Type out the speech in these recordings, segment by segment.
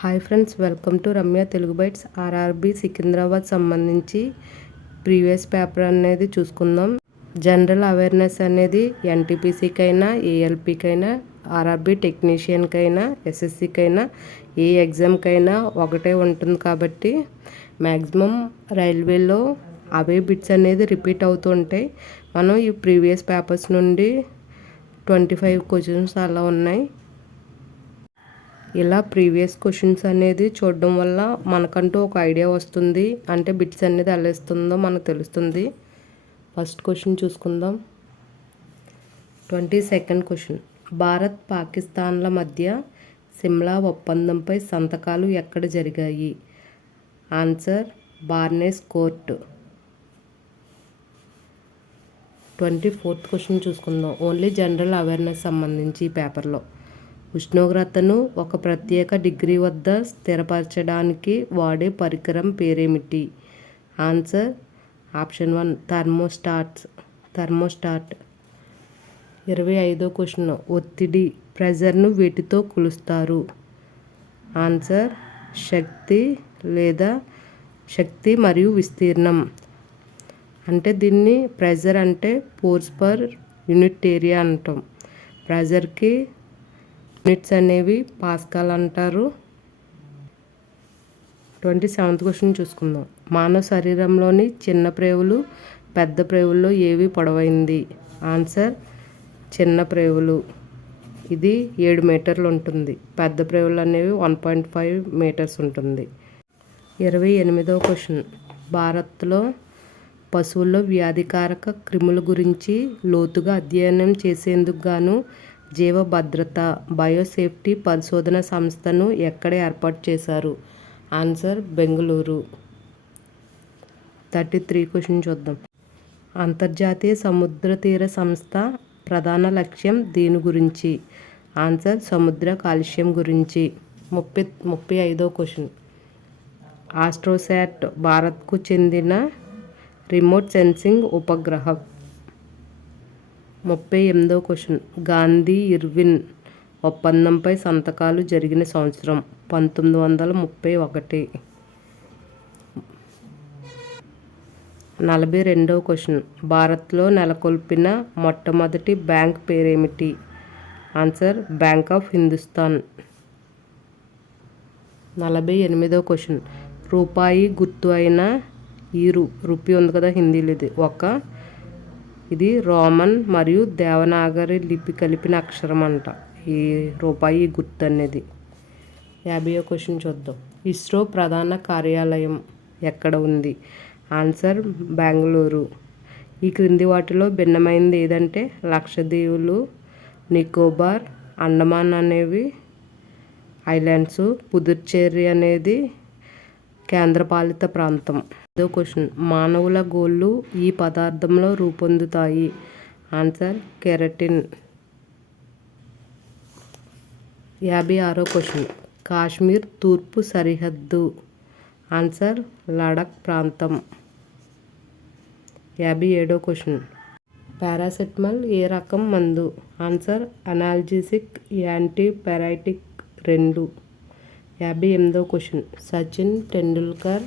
Hi friends, welcome to Ramya Telugu bytes. RRB Secunderabad సంబంధించి previous paper అనేది చూసుకుందాం. జనరల్ అవేర్నెస్ అనేది ఎన్టీపీసీకైనా, ఏఎల్పికైనా, ఆర్ఆర్బి టెక్నీషియన్కైనా, ఎస్ఎస్సికైనా, ఏ ఎగ్జామ్కైనా ఒకటే ఉంటుంది కాబట్టి మ్యాక్సిమం రైల్వేలో అవే బిట్స్ అనేది రిపీట్ అవుతూ ఉంటాయి. మనం ఈ ప్రీవియస్ పేపర్స్ నుండి 25 క్వశ్చన్స్ అలా ఉన్నాయి. ఇలా ప్రీవియస్ క్వశ్చన్స్ అనేది చూడడం వల్ల మనకంటూ ఒక ఐడియా వస్తుంది. అంటే బిట్స్ అనేది ఎలా ఇస్తుందో మనకు తెలుస్తుంది. ఫస్ట్ క్వశ్చన్ చూసుకుందాం. 22nd question. భారత్ పాకిస్తాన్ల మధ్య సిమ్లా ఒప్పందంపై సంతకాలు ఎక్కడ జరిగాయి? Answer Barnes Court. 24th question చూసుకుందాం. ఓన్లీ జనరల్ అవేర్నెస్ సంబంధించి ఈ పేపర్లో. ఉష్ణోగ్రతను ఒక ప్రత్యేక డిగ్రీ వద్ద స్థిరపరచడానికి వాడే పరికరం పేరేమిటి? Answer option 1 thermostat. 25వ క్వశ్చన్. ఒత్తిడి ప్రెజర్ను వీటితో కొలుస్తారు? ఆన్సర్ శక్తి మరియు విస్తీర్ణం. అంటే దీన్ని ప్రెజర్ అంటే ఫోర్స్ పర్ యూనిట్ ఏరియా అంటాం. ప్రెజర్కి యూనిట్స్ అనేవి పాస్కల్ అంటారు. 27th క్వశ్చన్ చూసుకుందాం. మానవ శరీరంలోని చిన్న ప్రేవులు పెద్ద ప్రేవుల్లో ఏవి పొడవైంది? ఆన్సర్ చిన్న ప్రేవులు. ఇది 7 మీటర్లు ఉంటుంది. పెద్ద ప్రేవులు అనేవి 1.5 మీటర్స్ ఉంటుంది. 28వ క్వశ్చన్. భారత్లో పశువుల్లో వ్యాధికారక క్రిముల గురించి లోతుగా అధ్యయనం చేసేందుకు గాను జీవ భద్రత బయోసేఫ్టీ పరిశోధన సంస్థను ఎక్కడ ఏర్పాటు చేశారు? ఆన్సర్ బెంగళూరు. 33 క్వశ్చన్ చూద్దాం. అంతర్జాతీయ సముద్ర తీర సంస్థ ప్రధాన లక్ష్యం దేని గురించి? ఆన్సర్ సముద్ర కాలుష్యం గురించి. 35వ క్వశ్చన్. ఆస్ట్రోసాట్ భారత్కు చెందిన రిమోట్ సెన్సింగ్ ఉపగ్రహం. 38వ క్వశ్చన్. గాంధీ ఇర్విన్ ఒప్పందంపై సంతకాలు జరిగిన సంవత్సరం? 1931. 42వ క్వశ్చన్. భారత్లో నెలకొల్పిన మొట్టమొదటి బ్యాంక్ పేరేమిటి? Answer bank of Hindustan. 48వ క్వశ్చన్. రూపాయి గుర్తు అయిన ఈ రూపీ ఉంది కదా హిందీలో, ఇది రోమన్ మరియు దేవనాగరి లిపి కలిపిన అక్షరం అంట ఈ రూపాయి గుర్తు అనేది. 50వ క్వశ్చన్ చూద్దాం. ఇస్రో ప్రధాన కార్యాలయం ఎక్కడ ఉంది? ఆన్సర్ బెంగళూరు. ఈ క్రింది వాటిలో భిన్నమైనది ఏదంటే లక్షద్వీపులు, నికోబార్, అండమాన్ అనేవి ఐలాండ్స్, పుదుచ్చేరి అనేది కేంద్రపాలిత ప్రాంతం. 5వ క్వశ్చన్. మానవుల గోళ్ళు ఈ పదార్థంలో రూపొందుతాయి? Answer keratin. 56వ క్వశ్చన్. కాశ్మీర్ తూర్పు సరిహద్దు? ఆన్సర్ లడఖ్ ప్రాంతం. 57వ క్వశ్చన్. పారాసెటమాల్ ఏ రకం మందు? Answer analgesic, antipyretic 2. 58వ క్వశ్చన్. సచిన్ టెండూల్కర్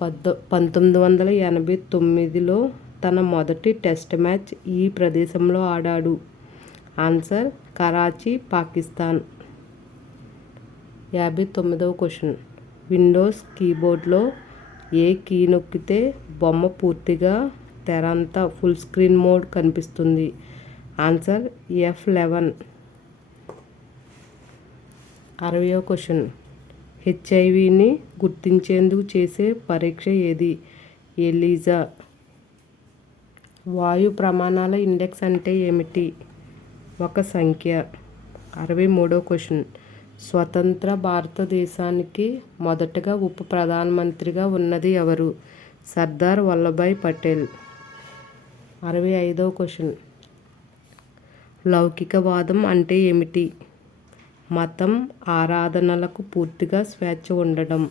1989లో తన మొదటి టెస్ట్ మ్యాచ్ ఈ ప్రదేశంలో ఆడాడు? ఆన్సర్ కరాచీ, పాకిస్తాన్. 59వ క్వశ్చన్. విండోస్ కీబోర్డ్లో ఏ కీ నొక్కితే బొమ్మ పూర్తిగా తెర అంతా ఫుల్ స్క్రీన్ మోడ్ కనిపిస్తుంది? Answer F11. 60వ క్వశ్చన్. హెచ్ఐవిని గుర్తించేందుకు చేసే పరీక్ష ఏది? ఎలిజా. వాయు ప్రమాణాల ఇండెక్స్ అంటే ఏమిటి? ఒక సంఖ్య. 63వ క్వశ్చన్. స్వతంత్ర భారతదేశానికి మొదటగా ఉప ప్రధానమంత్రిగా ఉన్నది ఎవరు? సర్దార్ వల్లభాయ్ పటేల్. 65వ క్వశ్చన్. లౌకికవాదం అంటే ఏమిటి? మతం ఆరాధనలకు పూర్తిగా స్వేచ్ఛ ఉండడం.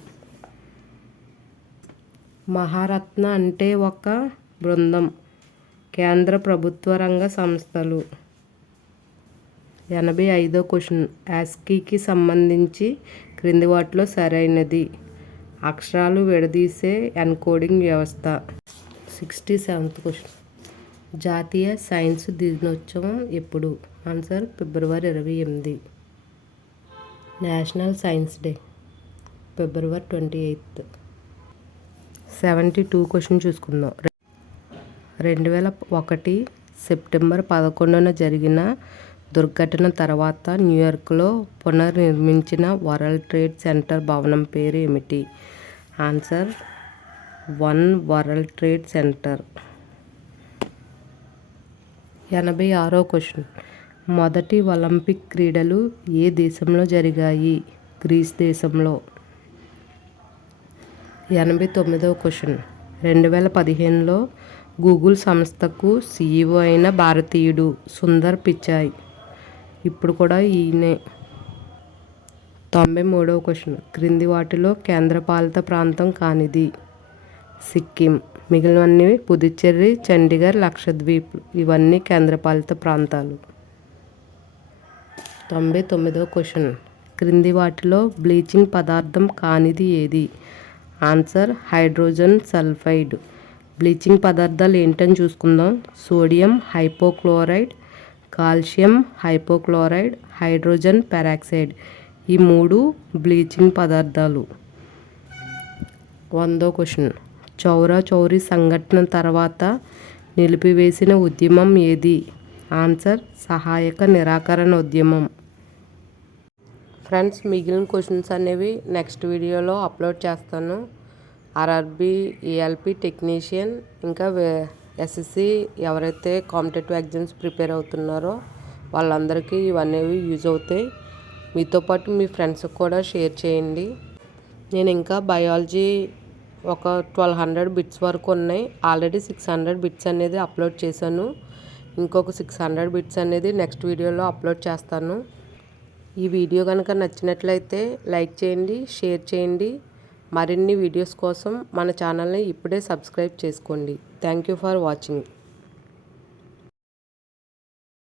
మహారత్న అంటే ఒక బృందం, కేంద్ర ప్రభుత్వ రంగ సంస్థలు. 85వ క్వశ్చన్. యాస్కీకి సంబంధించి క్రింది వాటిలో సరైనది. అక్షరాలు విడదీసే ఎన్కోడింగ్ వ్యవస్థ. 67th question. జాతీయ సైన్స్ దినోత్సవం ఎప్పుడు? ఆన్సర్ ఫిబ్రవరి 28. నేషనల్ సైన్స్ డే ఫిబ్రవరి 28. 72 క్వశ్చన్ చూసుకుందాం. 2001 సెప్టెంబర్ 11న జరిగిన దుర్ఘటన తర్వాత న్యూయార్క్లో పునర్నిర్మించిన వరల్డ్ ట్రేడ్ సెంటర్ భవనం పేరు ఏమిటి? Answer 1 World Trade Center. 86వ క్వశ్చన్. మొదటి ఒలింపిక్ క్రీడలు ఏ దేశంలో జరిగాయి? గ్రీస్ దేశంలో. 89వ క్వశ్చన్. 2015లో గూగుల్ సంస్థకు CEO అయిన భారతీయుడు సుందర్ పిచాయ్. ఇప్పుడు కూడా ఈయనే. 93వ క్వశ్చన్. క్రింది వాటిలో కేంద్రపాలిత ప్రాంతం కానిది? సిక్కిం. మిగిలినవన్నీ పుదుచ్చేరి, చండీగఢ్, లక్షద్వీప్. ఇవన్నీ కేంద్రపాలిత ప్రాంతాలు. 99వ క్వశ్చన్. క్రింది వాటిలో బ్లీచింగ్ పదార్థం కానిది ఏది? Answer hydrogen sulphide. బ్లీచింగ్ పదార్థాలు ఏంటని చూసుకుందాం. Sodium hypochlorite, calcium hypochlorite, hydrogen peroxide. ఈ 3 బ్లీచింగ్ పదార్థాలు. 100వ క్వశ్చన్. చౌరా చౌరీ సంఘటన తర్వాత నిలిపివేసిన ఉద్యమం ఏది? ఆన్సర్ సహాయక నిరాకరణ ఉద్యమం. ఫ్రెండ్స్, మిగిలిన క్వశ్చన్స్ అనేవి నెక్స్ట్ వీడియోలో అప్లోడ్ చేస్తాను. ఆర్ఆర్బీ, ఏఎల్పి టెక్నీషియన్, ఇంకా ఎస్ఎస్సి ఎవరైతే కాంపిటేటివ్ ఎగ్జామ్స్ ప్రిపేర్ అవుతున్నారో వాళ్ళందరికీ ఇవన్నీ యూజ్ అవుతాయి. మీతో పాటు మీ ఫ్రెండ్స్కి కూడా షేర్ చేయండి. నేను ఇంకా బయాలజీ ఒక 1200 బిట్స్ వరకు ఉన్నాయి. ఆల్రెడీ 600 బిట్స్ అనేది అప్లోడ్ చేశాను. ఇంకొక 600 బిట్స్ అనేది నెక్స్ట్ వీడియోలో అప్లోడ్ చేస్తాను. ఈ వీడియో కనుక నచ్చినట్లయితే లైక్ చేయండి, షేర్ చేయండి. మరిన్ని వీడియోస్ కోసం మన ఛానల్ని ఇప్పుడే సబ్స్క్రైబ్ చేసుకోండి. Thank you for watching.